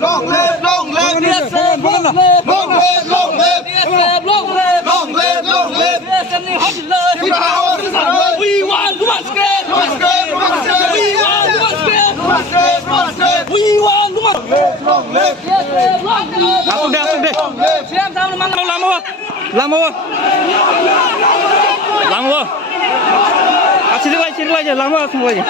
long live, long live, DSM, long live, long live, long live, DSM, long live, long live, long live. DSM ni hot live. We want one square. We want one square. We want one. Long live, DSM, long live. Langsung deh. Siap sama teman. Lama. Sini aja, lama semua aja.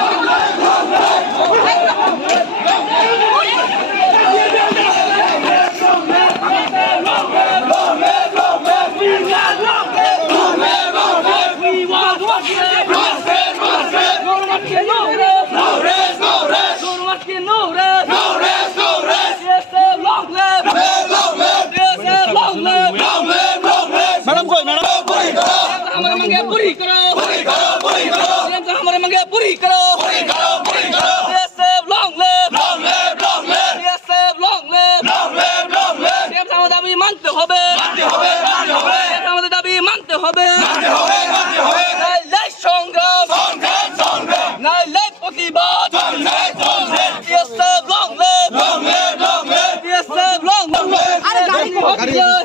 पूरी करो हमारे मंगे पूरी करो DSM long live DSM long live আমাদের দাবি মানতে হবে আমাদের দাবি মানতে হবে নাই সংগ্রাম নাই প্রতিবাদ DSM long live DSM long live